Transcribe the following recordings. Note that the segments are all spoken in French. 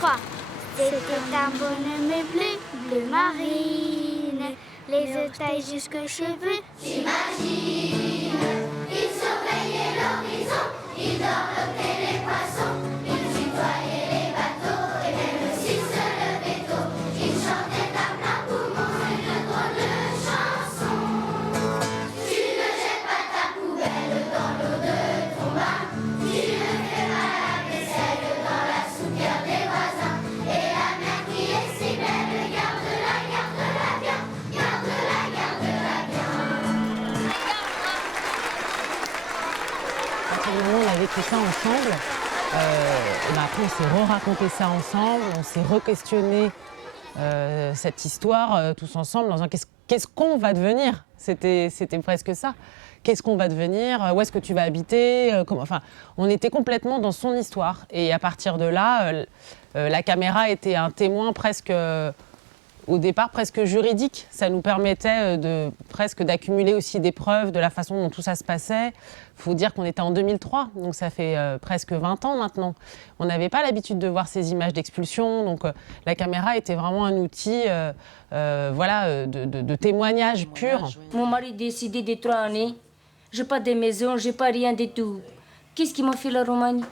3. C'était un bonhomme bleu, bleu marine, les oreilles jusqu'aux cheveux. J'imagine, il surveillait l'horizon, il dorlotait les poissons, il tutoyait les bateaux et même s'il se levait tôt, il chantait à plein poumon une drôle de chanson. Tu ne jettes pas ta poubelle dans l'eau de ton bain, tu ne fais pas la vaisselle dans la soupière des voisins, et la mer qui est si belle, garde-la bien, garde-la bien. À partir du moment où on a vécu ça ensemble, après on s'est re-raconté ça ensemble, on s'est re-questionné cette histoire tous ensemble dans un qu'est-ce qu'on va devenir. C'était presque ça. Qu'est-ce qu'on va devenir? Où est-ce que tu vas habiter? Enfin, on était complètement dans son histoire. Et à partir de là, la caméra était un témoin presque, au départ, presque juridique. Ça nous permettait presque d'accumuler aussi des preuves de la façon dont tout ça se passait. Il faut dire qu'on était en 2003, donc ça fait presque 20 ans maintenant. On n'avait pas l'habitude de voir ces images d'expulsion, donc la caméra était vraiment un outil de témoignage pur. Mon mari décédé de 3 années. J'ai pas de maison, j'ai pas rien du tout. Qu'est-ce qui m'a fait la Roumanie?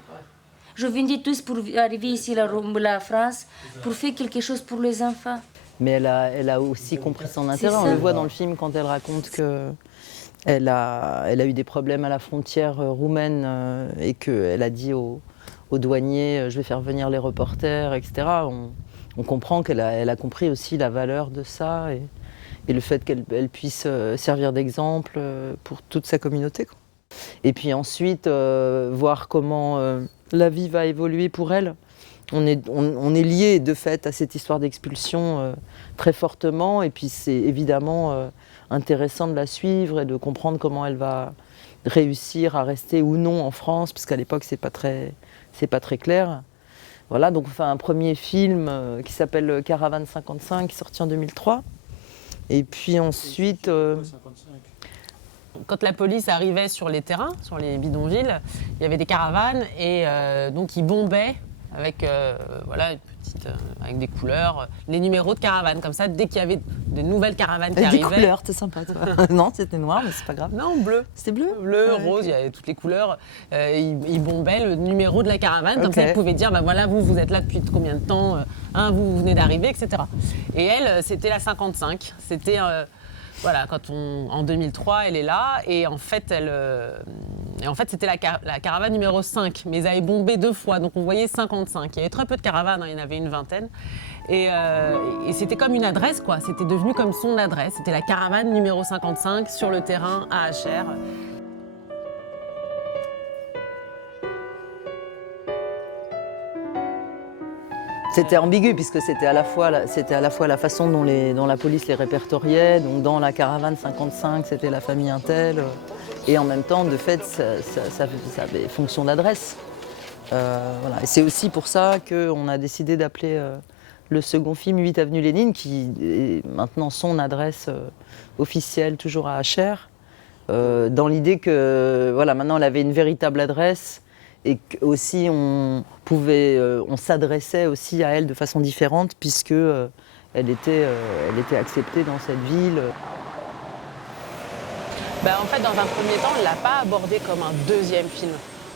Je vendais tous pour arriver ici la France, pour faire quelque chose pour les enfants. Mais elle a aussi compris son intérêt. On le voit dans le film quand elle raconte qu'elle a eu des problèmes à la frontière roumaine et qu'elle a dit aux douaniers je vais faire venir les reporters, etc. On comprend qu'elle a compris aussi la valeur de ça et le fait qu'elle puisse servir d'exemple pour toute sa communauté, quoi. Et puis ensuite, voir comment la vie va évoluer pour elle. On est lié de fait à cette histoire d'expulsion très fortement, et puis c'est évidemment intéressant de la suivre et de comprendre comment elle va réussir à rester ou non en France, parce qu'à l'époque c'est pas très clair. Voilà, donc on fait un premier film qui s'appelle Caravane 55, qui est sorti en 2003. Et puis ensuite... Quand la police arrivait sur les terrains, sur les bidonvilles, il y avait des caravanes et donc ils bombaient avec, avec des couleurs, les numéros de caravanes. Comme ça, dès qu'il y avait de nouvelles caravanes qui arrivaient... Des couleurs, c'est sympa, toi. Non, c'était noir, mais c'est pas grave. Non, bleu. C'était bleu? Bleu, rose, il y avait toutes les couleurs. Ils bombaient le numéro de la caravane, comme ça ils pouvaient dire, voilà, vous êtes là depuis combien de temps, vous venez d'arriver, etc. Et elle, c'était la 55. C'était... en 2003, elle est là, et en fait, c'était la caravane numéro 5, mais ils avaient bombé 2 fois, donc on voyait 55. Il y avait très peu de caravanes, il y en avait une vingtaine, et c'était comme une adresse, quoi. C'était devenu comme son adresse. C'était la caravane numéro 55 sur le terrain à HR. C'était ambigu puisque c'était à la fois la façon dont la police les répertoriait. Donc dans la caravane 55, c'était la famille Intel. Et en même temps, de fait, ça avait fonction d'adresse. Voilà. Et c'est aussi pour ça qu'on a décidé d'appeler le second film 8 avenue Lénine, qui est maintenant son adresse officielle, toujours à HR, dans l'idée que maintenant elle avait une véritable adresse. Et aussi on s'adressait aussi à elle de façon différente puisque elle était acceptée dans cette ville. En fait, dans un premier temps, on ne l'a pas abordé comme un deuxième film.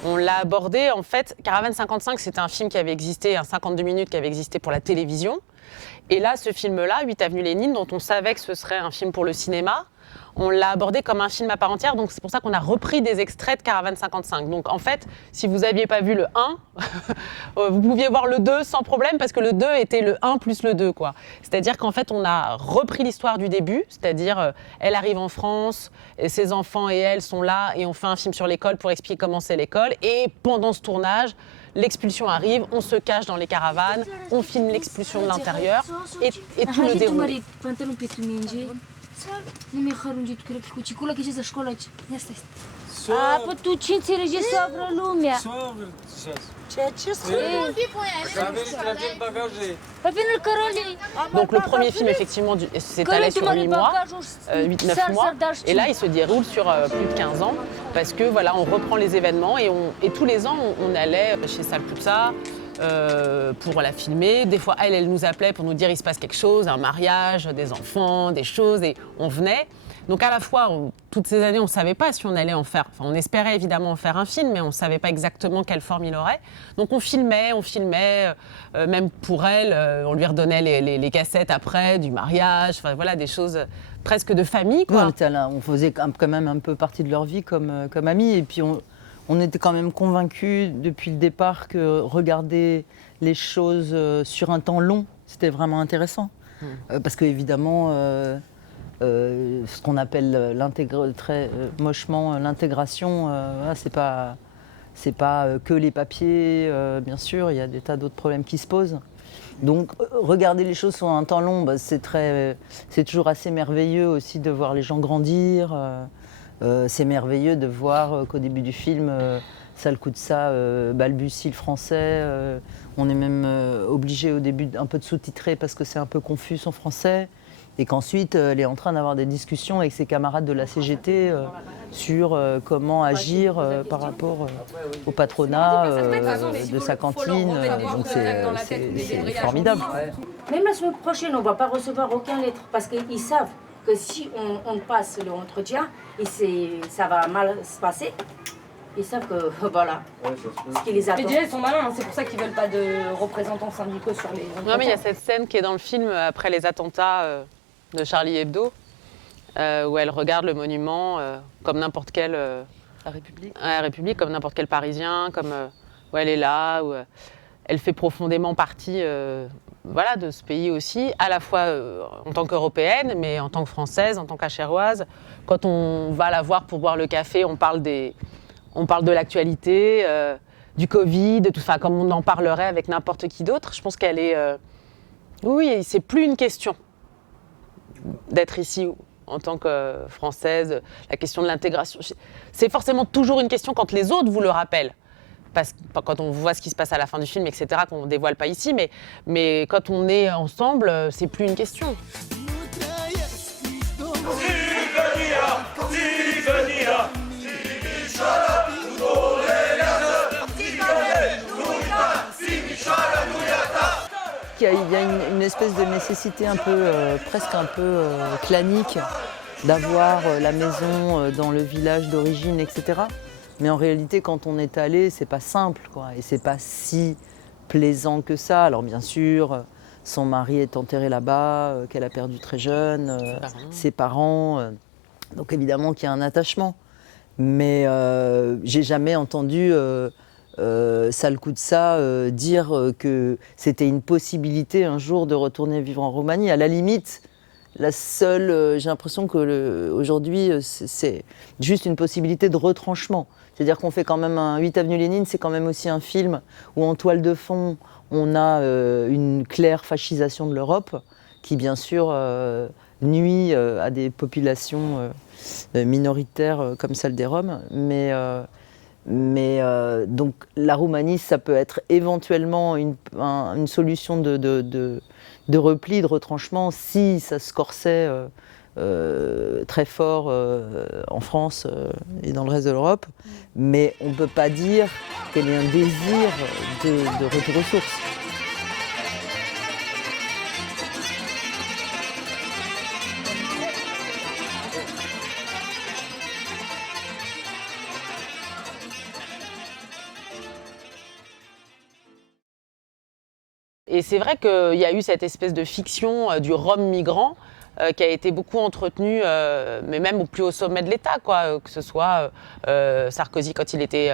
On l'a abordé, en fait, Caravane 55, c'était un film qui avait existé, un 52 minutes qui avait existé pour la télévision. Et là, ce film-là, 8 avenue Lénine, dont on savait que ce serait un film pour le cinéma, on l'a abordé comme un film à part entière, donc c'est pour ça qu'on a repris des extraits de Caravane 55. Donc en fait, si vous n'aviez pas vu le 1, vous pouviez voir le 2 sans problème, parce que le 2 était le 1 plus le 2, quoi. C'est-à-dire qu'en fait, on a repris l'histoire du début, c'est-à-dire elle arrive en France, et ses enfants et elle sont là, et on fait un film sur l'école pour expliquer comment c'est l'école, et pendant ce tournage, l'expulsion arrive, on se cache dans les caravanes, on filme l'expulsion de l'intérieur, et tout le déroule. Nu mi-e hărungit cu cicula că ce să școală aici. Ia stai. Păi tu ce înțelege soavră lumea? Soavră, ce scrie? Păi vine le cărălii. Donc le premier film, effectivement, s'étalait sur 8 mois, 8-9 mois. Et là, il se déroule sur plus de 15 ans. Parce que voilà, on reprend les événements et tous les ans, on allait chez Salputza, pour la filmer. Des fois, elle nous appelait pour nous dire il se passe quelque chose, un mariage, des enfants, des choses, et on venait. Donc à la fois, toutes ces années, on ne savait pas si on allait en faire. Enfin, on espérait évidemment en faire un film, mais on ne savait pas exactement quelle forme il aurait. Donc on filmait, même pour elle, on lui redonnait les cassettes après, du mariage, enfin voilà, des choses presque de famille, quoi. Oui, on était là, on faisait quand même un peu partie de leur vie comme amis. Et puis on était quand même convaincus depuis le départ que regarder les choses sur un temps long, c'était vraiment intéressant. Parce qu'évidemment, ce qu'on appelle très mochement l'intégration, voilà, c'est pas que les papiers, bien sûr, il y a des tas d'autres problèmes qui se posent. Donc regarder les choses sur un temps long, c'est toujours assez merveilleux aussi de voir les gens grandir. C'est merveilleux de voir qu'au début du film, Sale coup de ça balbutie le français. On est même obligé au début un peu de sous-titrer parce que c'est un peu confus son français. Et qu'ensuite, elle est en train d'avoir des discussions avec ses camarades de la CGT sur comment agir par rapport au patronat de sa cantine. Donc c'est formidable. Même la semaine prochaine, on ne va pas recevoir aucune lettre parce qu'ils savent que si on passe l'entretien et ça va mal se passer, ils savent que voilà, ce qui les attend. Mais déjà, ils sont malins, hein, c'est pour ça qu'ils ne veulent pas de représentants syndicaux sur les entretiens. Non, mais il y a cette scène qui est dans le film après les attentats de Charlie Hebdo, où elle regarde le monument comme n'importe quel... La République. La République, comme n'importe quel Parisien, où elle est là, où elle fait profondément partie voilà, de ce pays aussi, à la fois en tant qu'Européenne, mais en tant que Française, en tant qu'Achéroise. Quand on va la voir pour boire le café, on parle de l'actualité, du Covid, de tout ça, comme on en parlerait avec n'importe qui d'autre. Je pense qu'elle est... Oui, c'est plus une question d'être ici en tant que Française, la question de l'intégration. C'est forcément toujours une question quand les autres vous le rappellent. Parce que quand on voit ce qui se passe à la fin du film, etc., qu'on ne dévoile pas ici, mais quand on est ensemble, c'est plus une question. Il y a une espèce de nécessité presque un peu clanique d'avoir la maison dans le village d'origine, etc. Mais en réalité, quand on est allé, c'est pas simple, quoi, et c'est pas si plaisant que ça. Alors bien sûr, son mari est enterré là-bas, qu'elle a perdu très jeune, ses parents, donc évidemment qu'il y a un attachement. Mais j'ai jamais entendu Sale coup de ça dire que c'était une possibilité un jour de retourner vivre en Roumanie. À la limite, la seule, j'ai l'impression que aujourd'hui, c'est juste une possibilité de retranchement. C'est-à-dire qu'on fait quand même un 8 avenue Lénine, c'est quand même aussi un film où en toile de fond, on a une claire fascisation de l'Europe qui, bien sûr, nuit à des populations minoritaires comme celle des Roms. Mais donc la Roumanie, ça peut être éventuellement une solution de repli, de retranchement, si ça se corsait très fort en France et dans le reste de l'Europe. Mais on ne peut pas dire qu'elle ait un désir de retour aux sources. Et c'est vrai qu'il y a eu cette espèce de fiction du Rome migrant qui a été beaucoup entretenue, mais même au plus haut sommet de l'État, quoi, que ce soit Sarkozy quand il était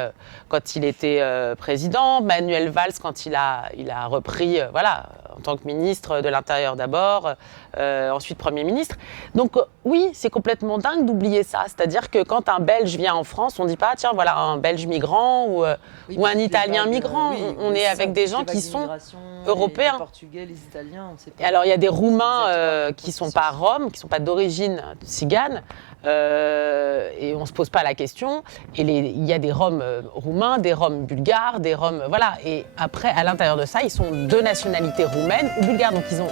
président, Manuel Valls quand il a repris, voilà, en tant que ministre de l'Intérieur d'abord, ensuite Premier ministre. Donc oui, c'est complètement dingue d'oublier ça. C'est-à-dire que quand un Belge vient en France, on ne dit pas, tiens, voilà un Belge migrant ou un Italien migrant. On est avec des gens qui sont européens. Les Portugais, les Italiens, on sait pas. Et alors il y a des Roumains qui ne sont pas roms, qui ne sont pas d'origine tzigane, et on ne se pose pas la question. Et il y a des Roms roumains, des Roms bulgares, des Roms... Voilà. Et après, à l'intérieur de ça, ils sont de nationalité roumaine ou bulgare. Donc ils ont,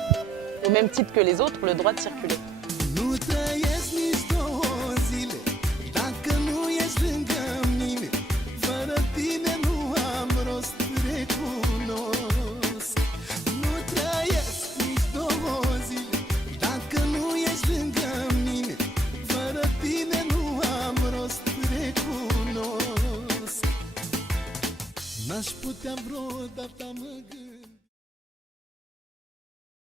au même titre que les autres, le droit de circuler. N-aș putea vreodată mă gândi